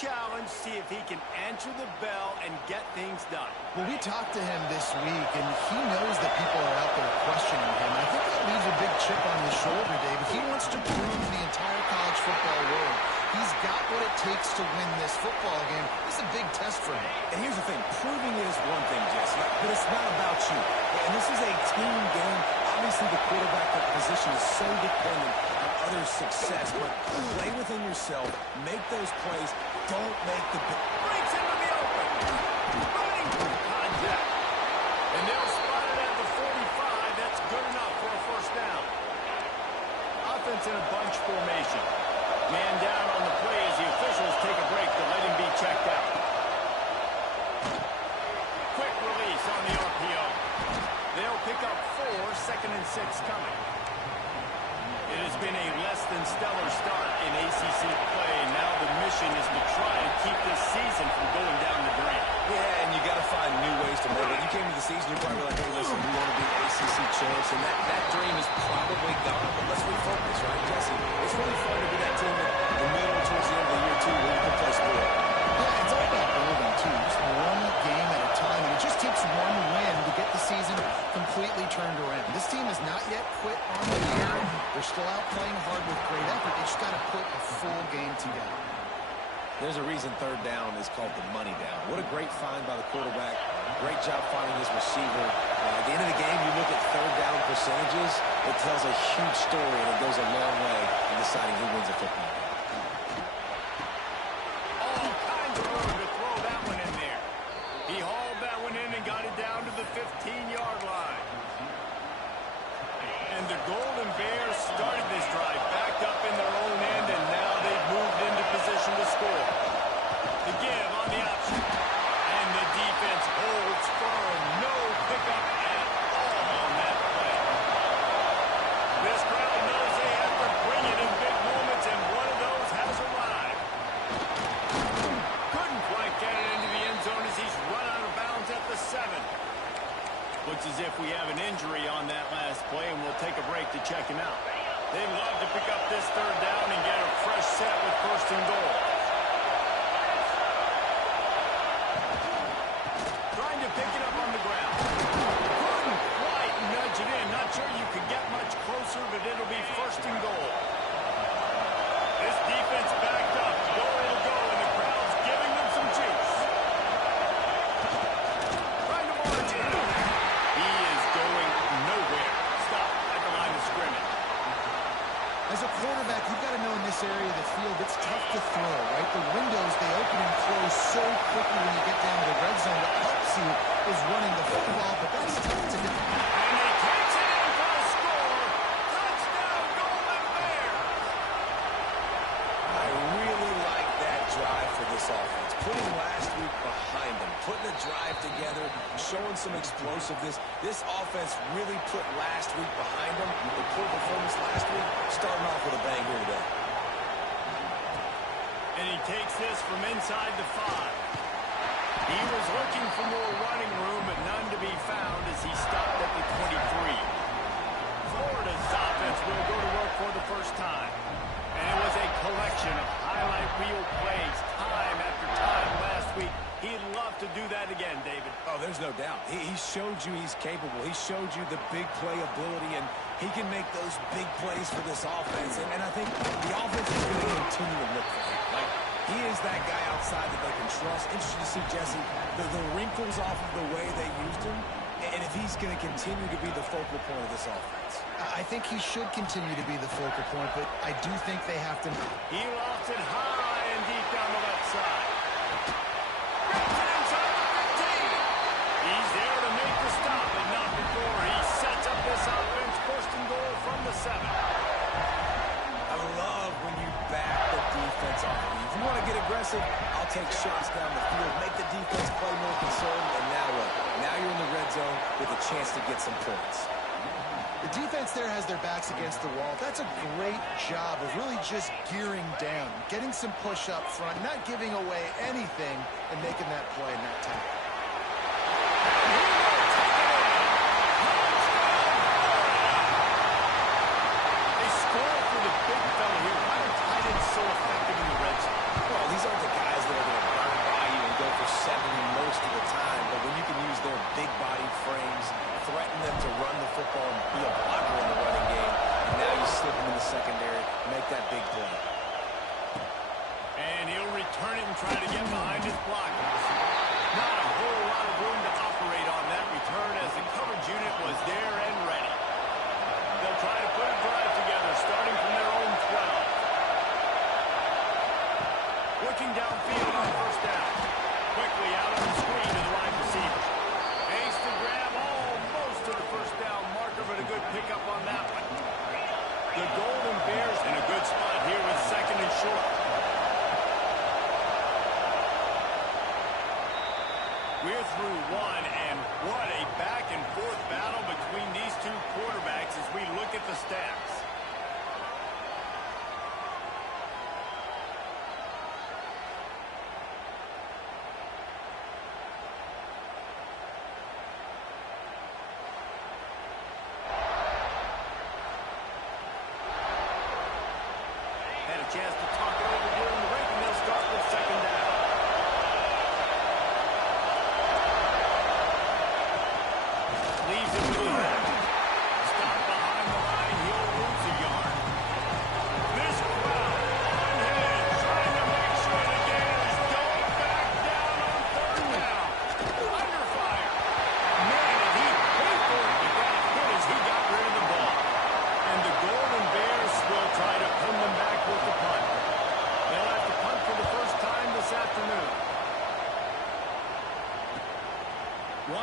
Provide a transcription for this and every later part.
challenge, see if he can answer the bell and get things done. Well, we talked to him this week, and he knows that people are out there questioning him. I think that leaves a big chip on his shoulder, David. He wants to prove to the entire college football world he's got what it takes to win this football game. This is a big test for him. And here's the thing. Proving it is one thing, Jesse, but it's not about you. And this is a team game. Obviously, the quarterback position is so dependent on others' success, but play within yourself, make those plays, don't make the... Breaks into the open. Running contact. And they'll spot it at the 45. That's good enough for a first down. Offense in a bunch formation. Man down on the play as the officials take a break to let him be checked out. Quick release on the RPO. They'll pick up 4, 2nd and 6 coming. It has been a less than stellar start in ACC play. Now the mission is to try and keep this season from going down the drain. Yeah, and you got to find new ways to motivate. You came to the season, you're probably like, hey, listen, we want to be ACC champs, and that dream is probably gone, but let's refocus, right, Jesse? It's really fun to be that team in the middle towards the end of the year, too, where you can play sport. Yeah, it's all about building, too. Just one game at a time. And it just takes one win to get the season completely turned around. This team has not yet quit on the year. They're still out playing hard with great effort. They just got to put a full game together. There's a reason third down is called the money down. What a great find by the quarterback. Great job finding his receiver. At the end of the game, you look at third down percentages. It tells a huge story, and it goes a long way in deciding who wins a football game. All kinds of room to throw that one in there. He hauled that one in and got it down to the 15-yard line. And the Golden Bears started this drive backed up in their own end, and now they've moved into position to score. The give on the option. And the defense holds firm. No pickup at all on that play. This crowd knows they have to bring it in big moments, and one of those has arrived. Couldn't quite get it into the end zone as he's run out of bounds at the 7. Looks as if we have an injury on that last play, and we'll take a break to check him out. They'd love to pick up this third down and get a fresh set with 1st and goal. Trying to pick it up on the ground. Couldn't quite nudge it in. Not sure you could get much closer, but it'll be 1st and goal. This defense backed up. Go, it'll go, and the crowd's giving them some juice. Trying to march in. He is going nowhere. Stop at the line of scrimmage. As a quarterback, you've got to know in this area of the field, it's tough to throw, right? The windows, they open and close so quickly when you get down to the red zone. What helps you is running the football, but that's tough to do. And he kicks it in for a score. Touchdown, Golden Bears. I really like that drive for this offense. Putting last week behind them, putting a drive together, showing some explosiveness. This offense really put last week behind them. The poor performance last week, starting off with a bang here today. And he takes this from inside the 5. He was looking for more running room, but none to be found as he stopped at the 23. Florida's offense will go to work for the first time. And it was a collection of highlight reel plays time after time last week. He'd love to do that again, David. Oh, there's no doubt. He showed you he's capable. He showed you the big play ability, and he can make those big plays for this offense. And I think the offense is going to continue to look for him. Like, he is that guy outside that they can trust. Interesting to see, Jesse, the wrinkles off of the way they used him, and if he's going to continue to be the focal point of this offense. I think he should continue to be the focal point, but I do think they have to... He lofts it high and deep down the left side. Grabs it inside the 15. He's there to make the stop, and not before he sets up this offense 1st and goal from the 7. I love when you back the defense off of you. If you want to get aggressive, I'll take shots down the field, make the defense play more conservative, and now what? Now you're in the red zone with a chance to get some points. The defense there has their backs against the wall. That's a great job of really just gearing down, getting some push up front, not giving away anything, and making that play in that time. They score for the big fella here. Why are tight ends so effective in the red zone? Well, these aren't the guys that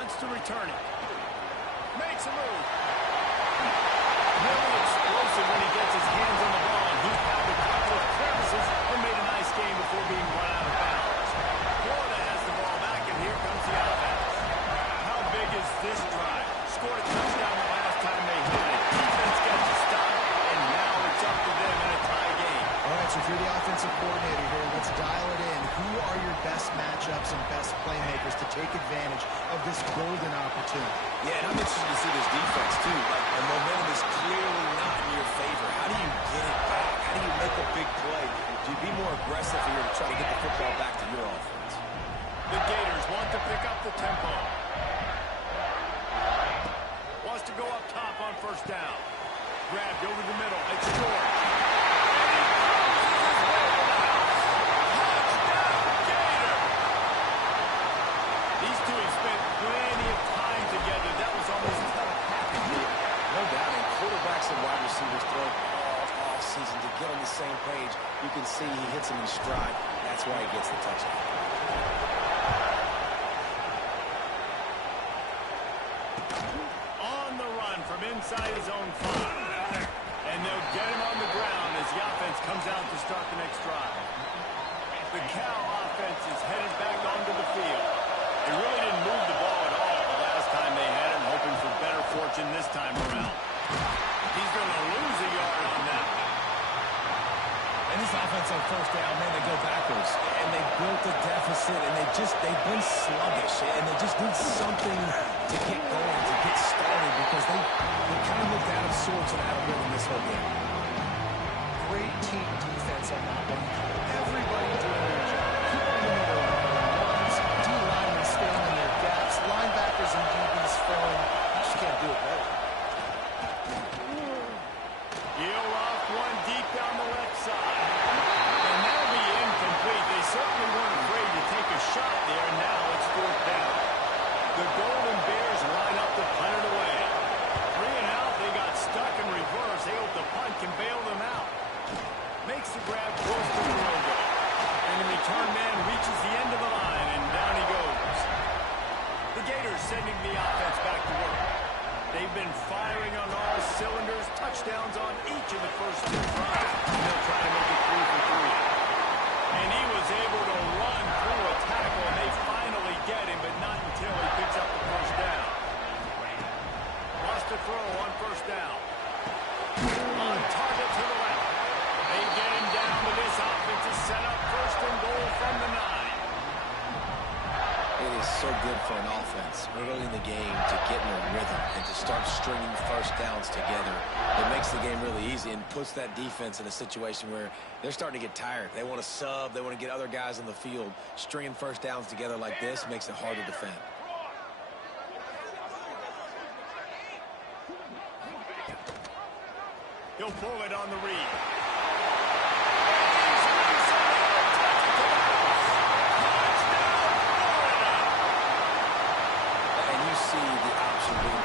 wants to return it. Makes a move. Really explosive when he gets his hands on the ball. And he found a couple of crevices and made a nice game before being run out of bounds. Florida has the ball back, and here comes the offense. How big is this drive? Scored a touchdown the last time they hit it. Defense gets a stop, and now it's up to them in a tie game. All right, so if you're the offensive coordinator here, let's dial it in. Who are your best matchups and best playmakers to take advantage of this golden opportunity? Yeah, and I'm interested to see this defense, too. Like, the momentum is clearly not in your favor. How do you get it back? How do you make a big play? Do you be more aggressive here to try to get the football back to your offense? The Gators want to pick up the tempo. Wants to go up top on first down. Grabbed over the middle. It's George. These two have spent plenty of time together. That was almost telepathic. No doubt, and quarterbacks and wide receivers throw all season to get on the same page. You can see he hits him in stride. That's why he gets the touchdown. On the run from inside his own 5. And they'll get him on the ground as the offense comes out to start the next drive. The Cal offense is headed back onto the field. They really didn't move the ball at all the last time they had him, hoping for better fortune this time around. He's going to lose a yard on that. And this offense on first down, man, they go backwards. And they built a deficit, and they've been sluggish. And they just need something to get going, to get started, because they kind of looked out of sorts and out of rhythm this whole game. Great team defense on that one. Everybody doing their job. People know their runs. D-linemen staying in their gaps. Linebackers and DBs filling. You just can't do it better. He'll off one deep down the left side. And that'll be incomplete. They certainly weren't afraid to take a shot there. Now it's fourth down. The Golden Bears line up to punt it away. 3 and out. They got stuck in reverse. They hope the punt can bail them out. Makes the grab close to the logo. And the return man reaches the end of the line, and down he goes. The Gators sending the offense back to work. They've been firing on all cylinders, touchdowns on each of the first 2 drives. And they'll try to make it 3 for 3. And he was able to run through a tackle, and they finally get him, but not until he picks up the first down. Lost to throw on first down. On target to the left. They get him down to this offense to set up first and goal from the 9. It is so good for an offense early in the game to get in a rhythm and to start stringing first downs together. It makes the game really easy and puts that defense in a situation where they're starting to get tired. They want to sub. They want to get other guys on the field. Stringing first downs together like this makes it hard to defend. He'll pull it on the read.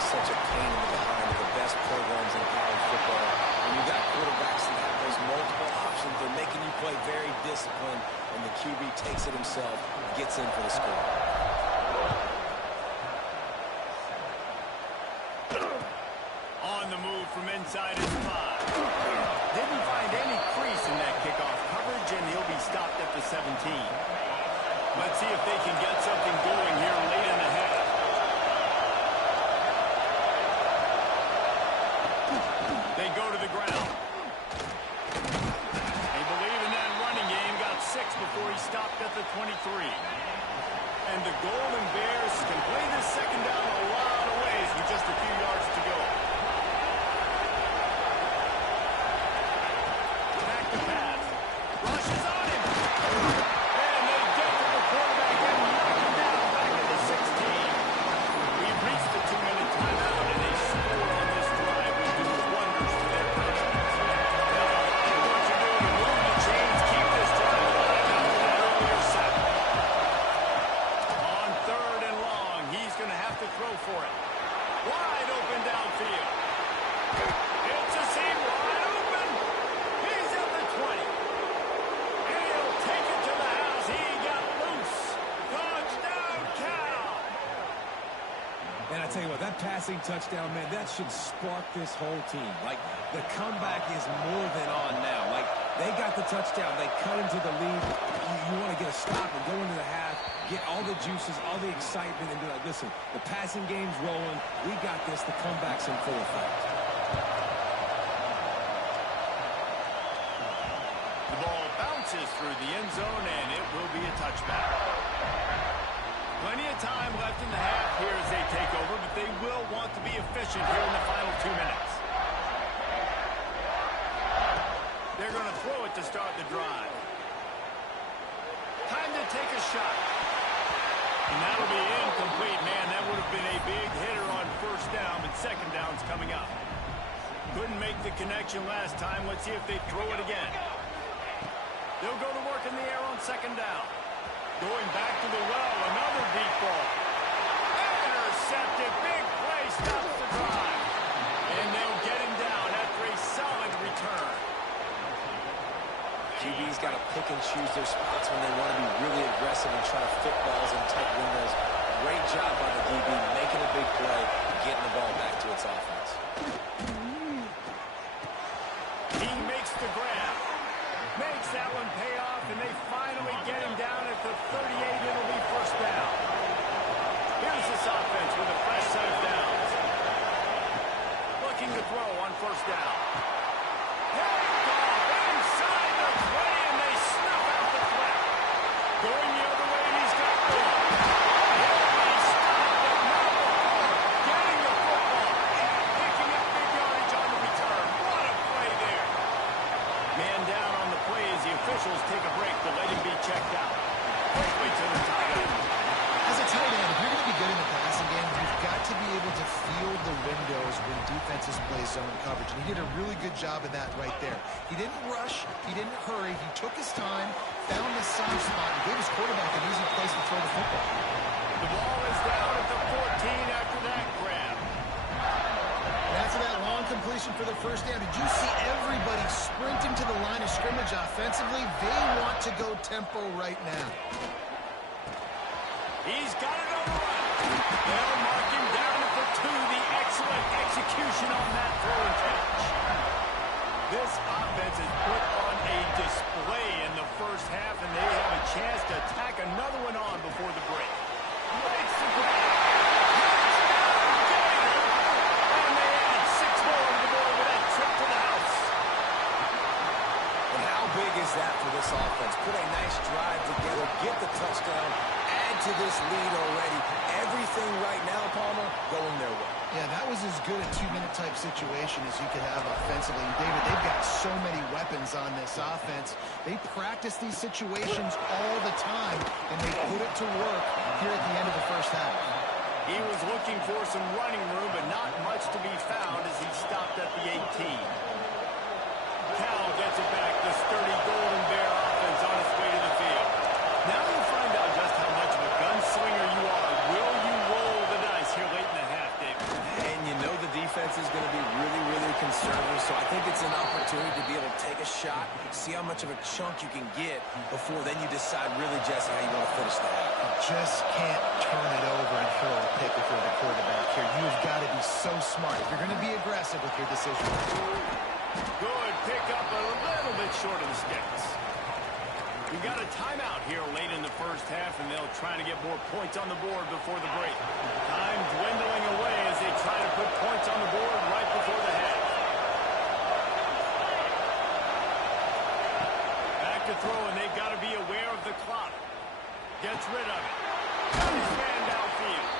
Such a pain in the behind of the best programs in college football. When you got quarterbacks that have those multiple options, they're making you play very disciplined, and the QB takes it himself, gets in for the score. On the move from inside his 5. Didn't find any crease in that kickoff coverage, and he'll be stopped at the 17. Let's see if they can get something going here late in the half. They go to the ground. They believe in that running game. Got 6 before he stopped at the 23. And the Golden Bears can play this second down a lot of ways with just a few yards to go. Back to pass. Rush is on him. And they get to the quarterback and knock him down back at the 16. We've reached the 2-minute timeout, and they score on this drive. We do wonders for their confidence. Now, what you do to move the chains, keep this drive alive after that earlier set. On 3rd and long, he's going to have to throw for it. Wide open downfield. It's a seam wide open. He's at the 20. And he'll take it to the house. He got loose. Touchdown, Cal. And I tell you what, that passing touchdown, man, that should spark this whole team. Like, the comeback is more than on now. Like, they got the touchdown. They cut into the lead. You want to get a stop and go into the half, get all the juices, all the excitement, and be like, listen, the passing game's rolling. We got this. The comeback's in full effect. The ball bounces through the end zone, and it will be a touchback. Plenty of time left in the half here as they take over, but they will want to be efficient here in the final 2 minutes. They're going to throw it to start the drive. Time to take a shot. And that'll be incomplete, man. That would have been a big hitter on first down, but second down's coming up. Couldn't make the connection last time. Let's see if they throw it again. They'll go to work in the air on second down. Going back to the well, another deep ball. Intercepted, big play, stops the drive. And they'll get him down after a solid return. QB's got to pick and choose their spots when they want to be really aggressive and try to fit balls in tight windows. Great job by the DB, making a big play, getting the ball back to its offense. He makes the grab. Makes that one pay off, and they finally get him down at the 38. It'll be first down. Here's this offense with a fresh set of downs. Looking to throw on first down. Picked off inside the 20, and they snuff out the threat. Going the other way, and he's got room. He'll be stopped, but not before getting the football. Picking up big yardage on the return. What a play there. Man down on the play as the officials take a break to let him be checked out. Quickly to the tight end. As a tight end, if you're going to be good in the passing game, you've got to be able to feel the windows when defenses play zone coverage. And he did a really good job of that right there. He didn't rush. He didn't hurry. He took his time, found the soft spot, and gave his quarterback an easy place to throw the football. The ball is down at the 14 after that grab. And after that long completion for the first down, did you see everybody sprinting to the line of scrimmage offensively? They want to go tempo right now. He's got it on the run. They'll mark him down at the 2. The excellent execution on that throw and catch. This offense has put on a display in the first half, and they have a chance to tack another one on before the break. Makes the grab. And they add 6 more on the board with that trip to the house. And how big is that for this offense? Put a nice drive together, get the touchdown, add to this lead already. Everything right now, Palmer, going their way. Yeah, that was as good a 2-minute type situation as you could have offensively. And David, they've got so many weapons on this offense. They practice these situations all the time, and they put it to work here at the end of the first half. He was looking for some running room, but not much to be found as he stopped at the 18. Cal gets it back. The sturdy Golden Bear offense on its way to the field. Now you'll find out just how much of a gunslinger you are. Will you roll the dice here late in the half, David? And you know the defense is going to be really, really conservative, so I think it's an opportunity to be able to take a shot, see how much of a chunk you can get before then you decide really, Jesse, how you want to finish the half. Just can't turn it over and throw a pick if you're the quarterback here. You've got to be so smart. You're going to be aggressive with your decision. Good pick up, a little bit short of the sticks. We got a timeout here late in the first half, and they'll try to get more points on the board before the break. Time dwindling away as they try to put points on the board right before the half. Back to throw, and they've got to be aware of the clock. Gets rid of it. He's ran downfield.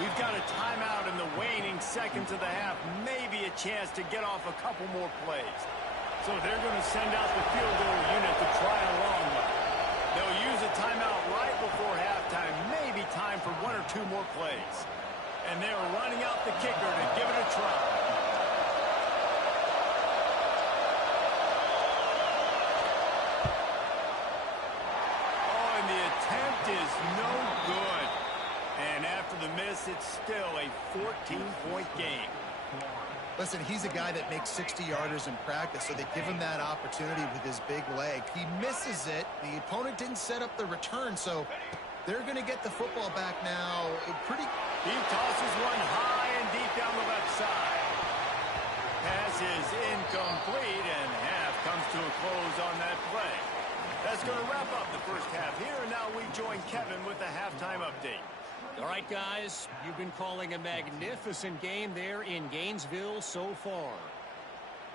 We've got a timeout in the waning seconds of the half. Maybe a chance to get off a couple more plays. So they're going to send out the field goal unit to try a long one. They'll use a timeout right before halftime. Maybe time for 1 or 2 more plays. And they're running out the kicker to give it a try. Oh, and the attempt is no good. And after the miss, it's still a 14-point game. Listen, he's a guy that makes 60-yarders in practice, so they give him that opportunity with his big leg. He misses it. The opponent didn't set up the return, so they're going to get the football back now. He tosses one is incomplete, and half comes to a close on that play. That's going to wrap up the first half here, and now we join Kevin with the halftime update. All right, guys, you've been calling a magnificent game there in Gainesville so far.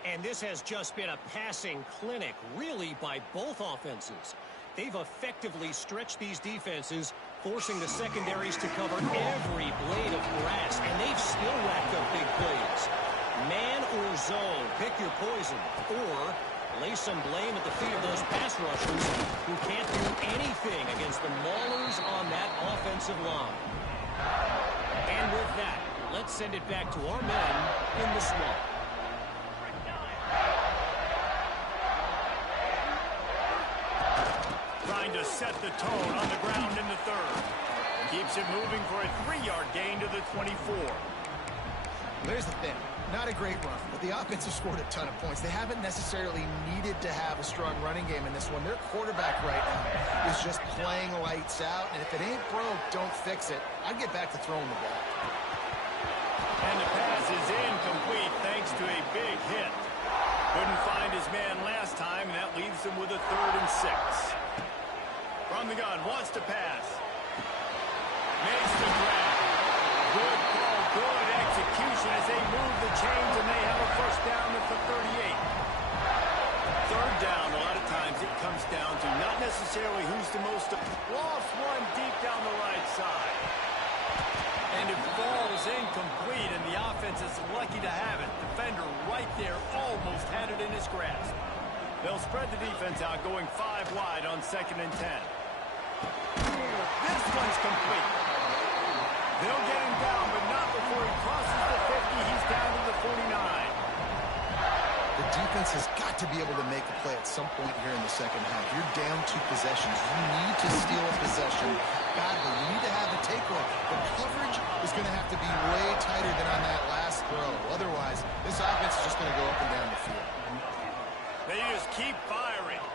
And this has just been a passing clinic, really, by both offenses. They've effectively stretched these defenses, forcing the secondaries to cover every blade of grass, and they've still racked up big plays. Man or zone, pick your poison, or lay some blame at the feet of those pass rushers who can't do anything against the maulers on that offensive line. And with that, let's send it back to our men in the swamp. Trying to set the tone on the ground in the third. Keeps it moving for a 3-yard gain to the 24. There's the thing. Not a great run, but the offense has scored a ton of points. They haven't necessarily needed to have a strong running game in this one. Their quarterback right now is just playing lights out, and if it ain't broke, don't fix it. I'd get back to throwing the ball. And the pass is incomplete thanks to a big hit. Couldn't find his man last time, and that leaves him with a 3rd and 6. From the gun, wants to pass. Makes the grab. Good call, good execution as they move the chains, and they have a first down at the 38. Third down, a lot of times it comes down to not necessarily who's the most. Lost one deep down the right side. And it falls incomplete, and the offense is lucky to have it. Defender right there almost had it in his grasp. They'll spread the defense out, going 5 wide on 2nd and 10. This one's complete. They'll get him down, but not before he crosses the 50. He's down to the 49. The defense has got to be able to make a play at some point here in the second half. You're down 2 possessions. You need to steal a possession badly. You need to have a takeaway. The coverage is going to have to be way tighter than on that last throw. Otherwise, this offense is just going to go up and down the field. They just keep firing.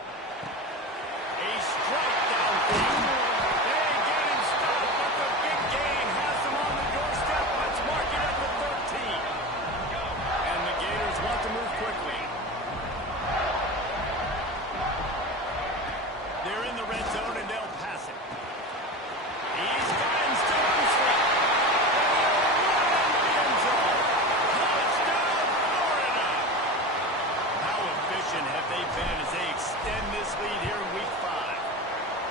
A strike downfield. They get him stopped, but the big gain has them on the doorstep. Let's mark it at the 13. And the Gators want to move quickly. They're in the red zone, and they'll pass it. He's got him still on his feet. And he'll run into the end zone. Touchdown, Florida! How efficient have they been as they extend this lead here in Week 5?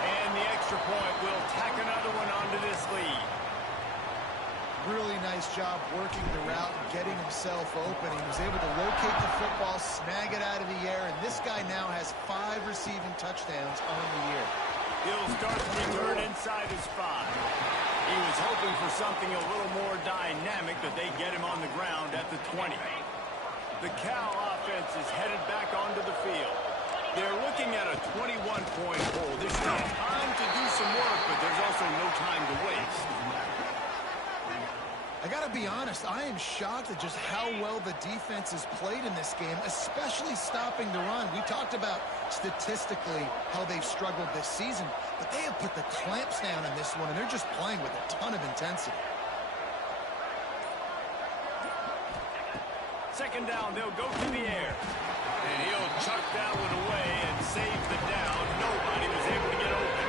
And the extra point will tack another one onto this lead. Really nice job working the route and getting himself open. He was able to locate the football, snag it out of the air, and this guy now has 5 receiving touchdowns on the year. He'll start the return inside his 5. He was hoping for something a little more dynamic, but they get him on the ground at the 20. The Cal offense is headed back onto the field. They're looking at a 21-point hole. There's still time to do some work, but there's also no time to waste. I got to be honest, I am shocked at just how well the defense has played in this game, especially stopping the run. We talked about statistically how they've struggled this season, but they have put the clamps down in this one, and they're just playing with a ton of intensity. Second down, they'll go to the air. And he'll chuck that one away and save the down. Nobody was able to get open.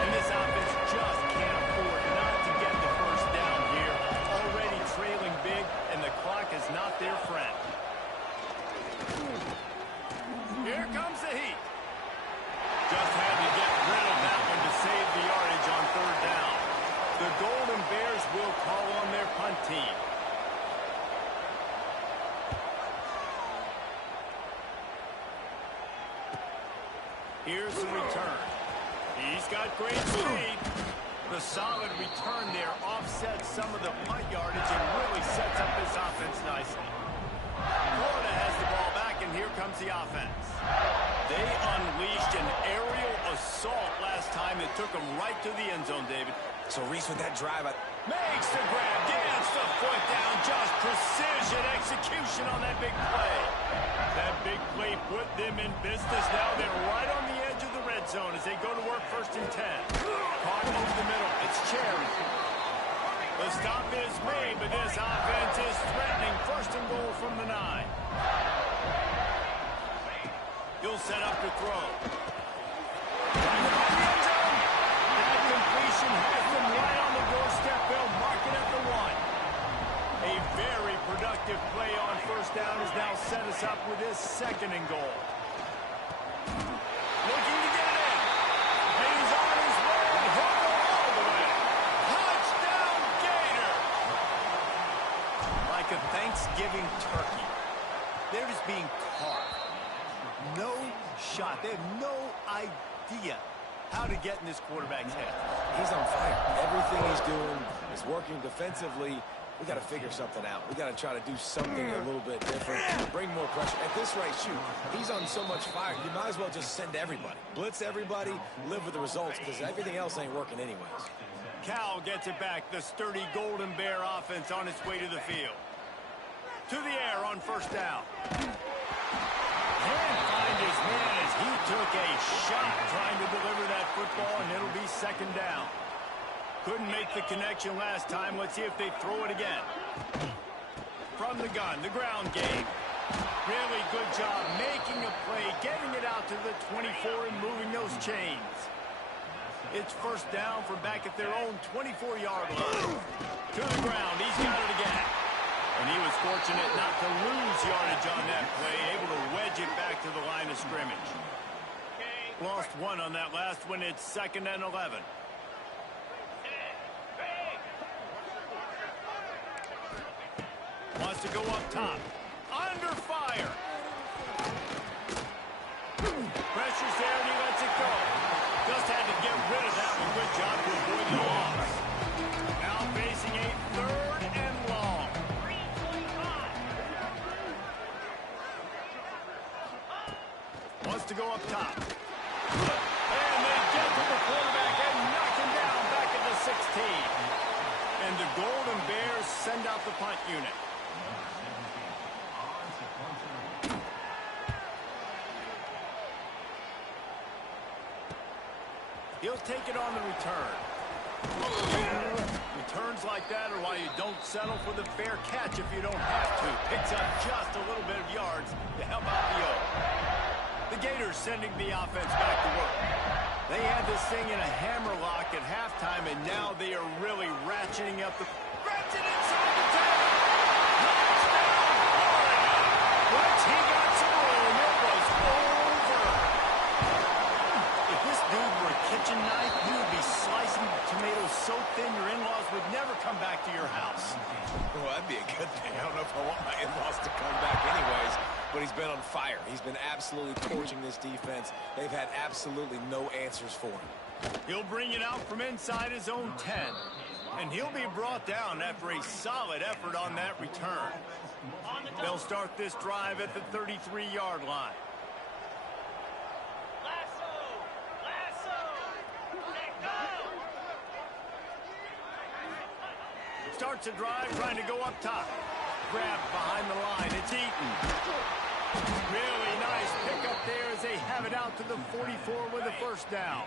And this offense just can't afford not to get the first down here. Already trailing big, and the clock is not their friend. Here comes the heat. Just had to get rid of that one to save the yardage on 3rd down. The Golden Bears will call on their punt team. Here's the return. He's got great speed. The solid return there offsets some of the punt yardage and really sets up this offense nicely. Florida has the ball back, and here comes the offense. They unleashed an aerial assault last time that took them right to the end zone, David. So Reese with that drive, Makes the grab, gets the foot down, just precision execution on that big play. That big play put them in business. Now they're right on the edge of the red zone as they go to work 1st and 10. Caught over the middle, it's Cherry. The stop is made, but this offense is threatening 1st and goal from the 9. set up to throw. Trying to find the end zone. That completion has them right on the doorstep. They'll mark it at the 1. A very productive play on first down has now set us up with this 2nd and goal. Looking to get it in. He's on his way. He'll go all the way. Touchdown, Gator! Like a Thanksgiving turkey, they're just being carved. No shot. They have no idea how to get in this quarterback's head. He's on fire. Everything he's doing is working defensively. We got to figure something out. We got to try to do something a little bit different, bring more pressure. At this rate, shoot, he's on so much fire, you might as well just send everybody. Blitz everybody, live with the results, because everything else ain't working anyways. Cal gets it back. The sturdy Golden Bear offense on its way to the field. To the air on first down. Can't find his man as he took a shot trying to deliver that football, and it'll be 2nd down. Couldn't make the connection last time. Let's see if they throw it again. From the gun, the ground game. Really good job making a play, getting it out to the 24 and moving those chains. It's first down from back at their own 24-yard line. To the ground, he's got it again. And he was fortunate not to lose yardage on that play, able to wedge it back to the line of scrimmage. Lost 1 on that last one. It's 2nd and 11. Wants to go up top. Under fire. Pressure's there and he lets it go. Just had to get rid of that one. Good job to avoid the loss. Now facing a 3rd and long. Wants to go up top. And they get to the quarterback and knock him down back at the 16. And the Golden Bears send out the punt unit. He'll take it on the return. Returns like that are why you don't settle for the fair catch if you don't have to. Picks up just a little bit of yards to help out the O. The Gators sending the offense back to work. They had this thing in a hammerlock at halftime, and now they are really ratcheting up the... Ratchet inside the 10! Touchdown, Florida! Once he got some room, it was over. If this dude were a kitchen knife, you would be slicing tomatoes so thin your in-laws would never come back to your house. Well, that'd be a good thing. I don't know if I want my in-laws to come back anyways, but he's been on fire. He's been absolutely torching this defense. They've had absolutely no answers for him. He'll bring it out from inside his own 10, and he'll be brought down after a solid effort on that return. They'll start this drive at the 33-yard line. Starts a drive trying to go up top. Grabbed behind the line. It's Eaton. Really nice pickup there as they have it out to the 44 with a first down.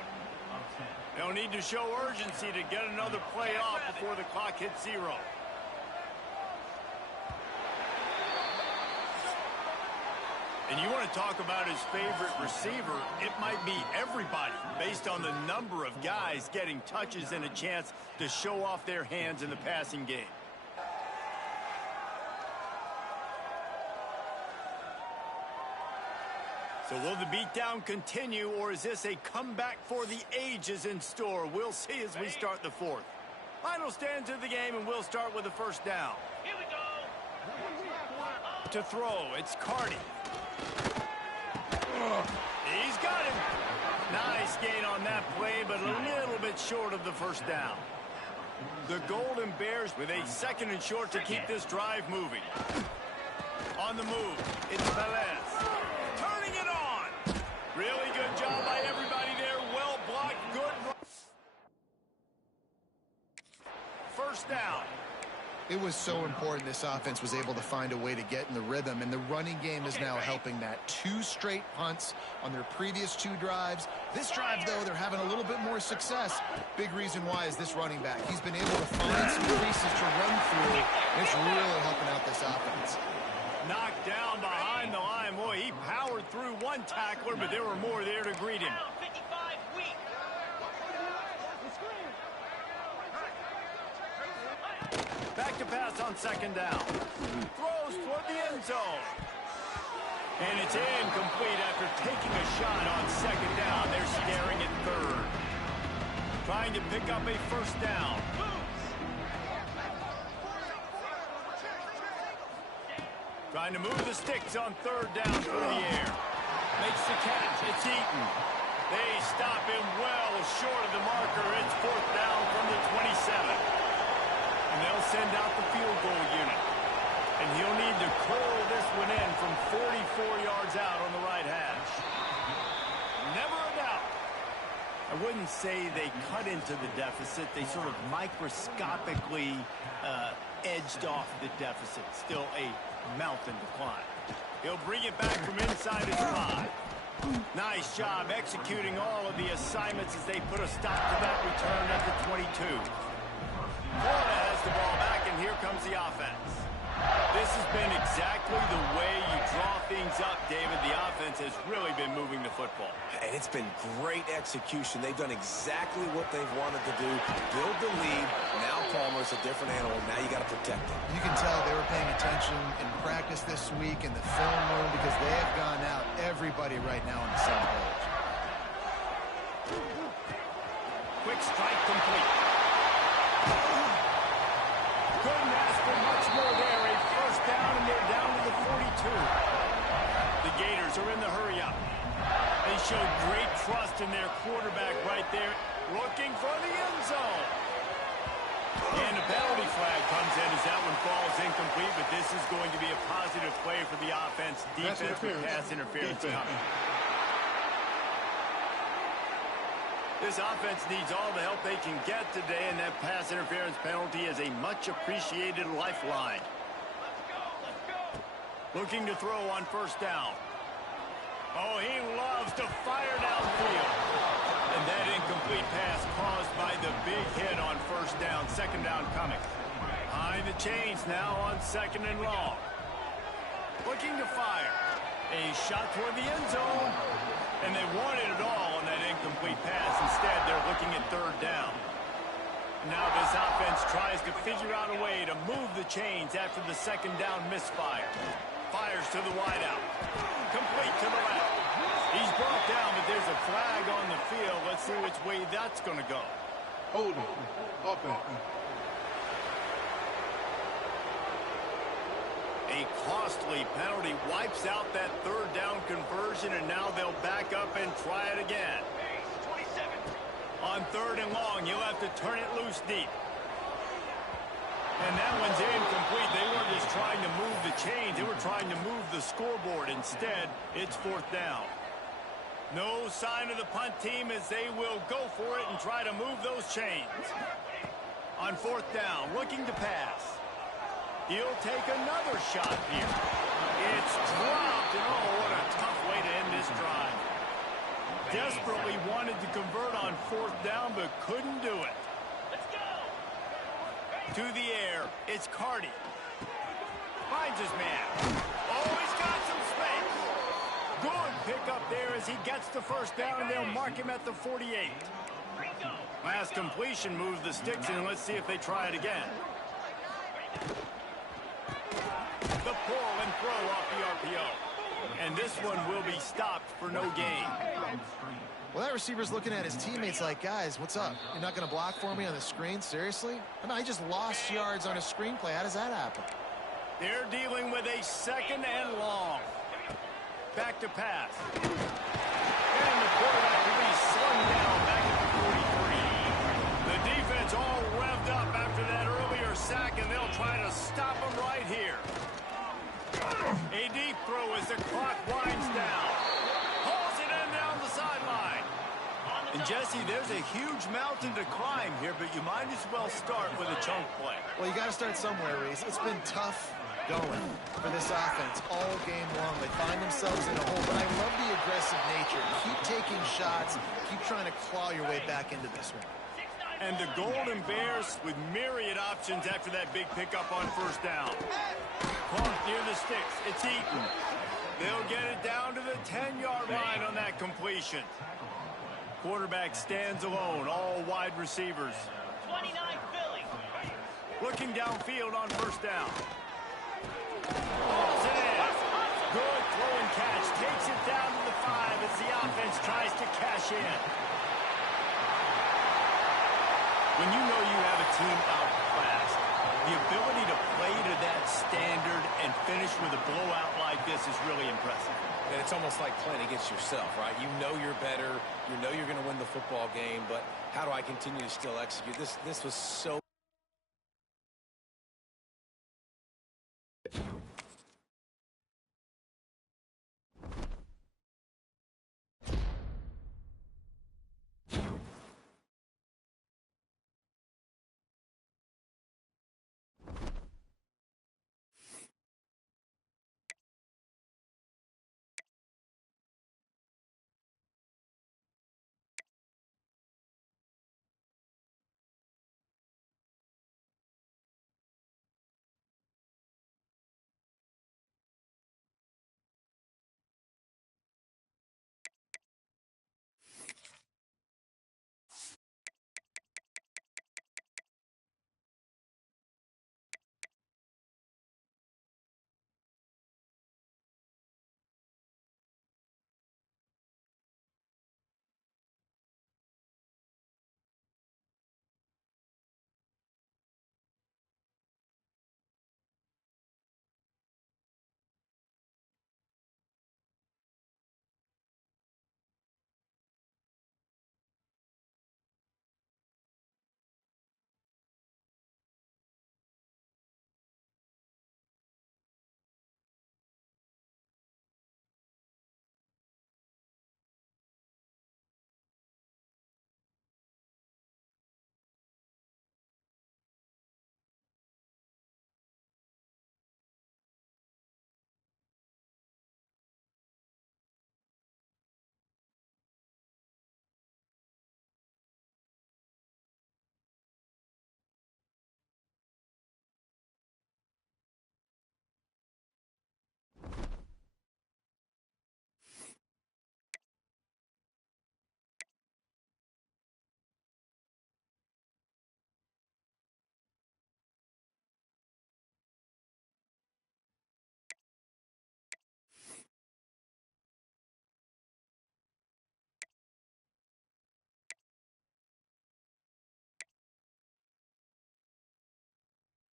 They'll need to show urgency to get another play off before the clock hits 0. And you want to talk about his favorite receiver, it might be everybody based on the number of guys getting touches and a chance to show off their hands in the passing game. So will the beatdown continue, or is this a comeback for the ages in store? We'll see as we start the 4th. Final stand to the game, and we'll start with a first down. Here we go. To throw, it's Cardi. He's got him. Nice gain on that play, but a little bit short of the first down. The Golden Bears with a 2nd and short to keep this drive moving. On the move, it's Velez. Turning it on. Really good job by everybody there. Well blocked, good. First down. It was so important this offense was able to find a way to get in the rhythm, and the running game is now helping that. 2 straight punts on their previous 2 drives. This drive, though, they're having a little bit more success. Big reason why is this running back. He's been able to find some creases to run through, and it's really helping out this offense. Knocked down behind the line. Boy, he powered through one tackler, but there were more there to greet him. Back to pass on second down. Throws toward the end zone. And it's incomplete after taking a shot on second down. They're staring at third. Trying to pick up a first down. Trying to move the sticks on third down through the air. Makes the catch. It's Eaton. They stop him well short of the marker. It's fourth down from the 27. And they'll send out the field goal unit. And he'll need to curl this one in from 44 yards out on the right hash. Never a doubt. I wouldn't say they cut into the deficit. They sort of microscopically edged off the deficit. Still a mountain to climb. He'll bring it back from inside his 5. Nice job executing all of the assignments as they put a stop to that return at the 22. Florida has the ball back, and here comes the offense. This has been exactly the way you draw things up, David. The offense has really been moving the football. And it's been great execution. They've done exactly what they've wanted to do. Build the lead. Now Palmer's a different animal. Now you got to protect him. You can tell they were paying attention in practice this week in the film room because they have gone out, everybody right now on the same page. Quick strike complete. Couldn't ask for much more there. A first down, and they're down to the 42. The Gators are in the hurry-up. They showed great trust in their quarterback right there, looking for the end zone. And a penalty flag comes in as that one falls incomplete, but this is going to be a positive play for the offense. Defense with pass interference coming. This offense needs all the help they can get today, and that pass interference penalty is a much-appreciated lifeline. Looking to throw on first down. Oh, he loves to fire downfield. And that incomplete pass caused by the big hit on first down. Second down coming. Behind the chains now on second and long. Looking to fire. A shot toward the end zone. And they wanted it all on that incomplete pass. Instead, they're looking at third down. Now this offense tries to figure out a way to move the chains after the second down misfire. Fires to the wideout. Complete to the left. He's brought down, but there's a flag on the field. Let's see which way that's going to go. Hold it. Offense. A costly penalty wipes out that third down conversion, and now they'll back up and try it again. On third and long, you'll have to turn it loose deep. And that one's incomplete. They weren't just trying to move the chains. They were trying to move the scoreboard. Instead, it's fourth down. No sign of the punt team as they will go for it and try to move those chains. On fourth down, looking to pass. He'll take another shot here. It's dropped, and oh, what a tough way to end this drive. Desperately wanted to convert on fourth down, but couldn't do it. Let's go! To the air, it's Carty. Finds his man. Oh, he's got some space. Good pickup there as he gets the first down, and they'll mark him at the 48. Last completion moves the sticks, and let's see if they try it again. The pull and throw off the RPO. And this one will be stopped for no gain. Well, that receiver's looking at his teammates like, guys, what's up? You're not going to block for me on the screen? Seriously? I mean, I just lost yards on a screenplay. How does that happen? They're dealing with a second and long. Back to pass. And the quarterback will be slung down back at the 43. The defense all revved up after that earlier sack, and they'll try to stop him right here. A deep throw as the clock winds down. Hauls it in down the sideline. And Jesse, there's a huge mountain to climb here, but you might as well start with a chunk play. Well, you got to start somewhere, Reese. It's been tough going for this offense all game long. They find themselves in a hole, but I love the aggressive nature. Keep taking shots. Keep trying to claw your way back into this one. And the Golden Bears with myriad options after that big pickup on first down. Caught near the sticks. It's completion. Quarterback stands alone, all wide receivers. 29 Philly. Looking downfield on first down. Balls it in. Good throw and catch. Takes it down to the 5 as the offense tries to cash in. When you know you have a team outclassed, the ability to play to that standard and finish with a blowout like this is really impressive. And it's almost like playing against yourself, right? You know you're better. You know you're going to win the football game, but how do I continue to still execute? This was so